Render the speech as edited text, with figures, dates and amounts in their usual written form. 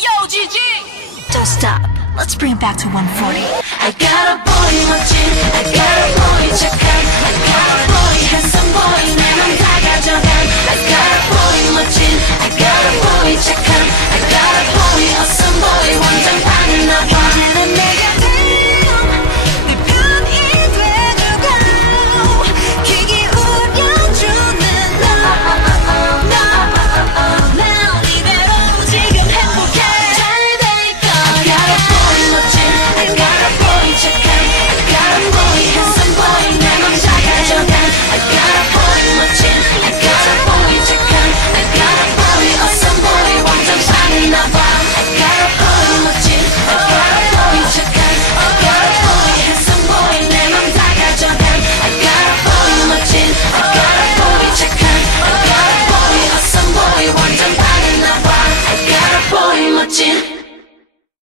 Yo, GG! Don't stop. Let's bring it back to 140. I got a boy 멋진, I got a boy 착한, I got a boy handsome boy 내 맘 다 가져간. I got a boy 멋진, I got a boy 착한, I got a boy awesome boy 완전 반했나 봐. 이제는 내가 네 편이 돼주고 귀 기울여주는 너. 난 이대로 지금 행복해. 잘 될 거야. I got a boy 멋진, I got a boy 착한, I got a boy handsome boy 내 맘 다 가져간. I got a boy 멋진, I got a boy 착한, I got a boy awesome boy 완전 반했나 봐. I got a boy 멋진, I got a boy 착한, I got a boy handsome boy 내 맘 다 가져간. I got a boy 멋진, I got a boy 착한, I got a boy awesome boy 완전 반했나 봐. I got a boy 멋진.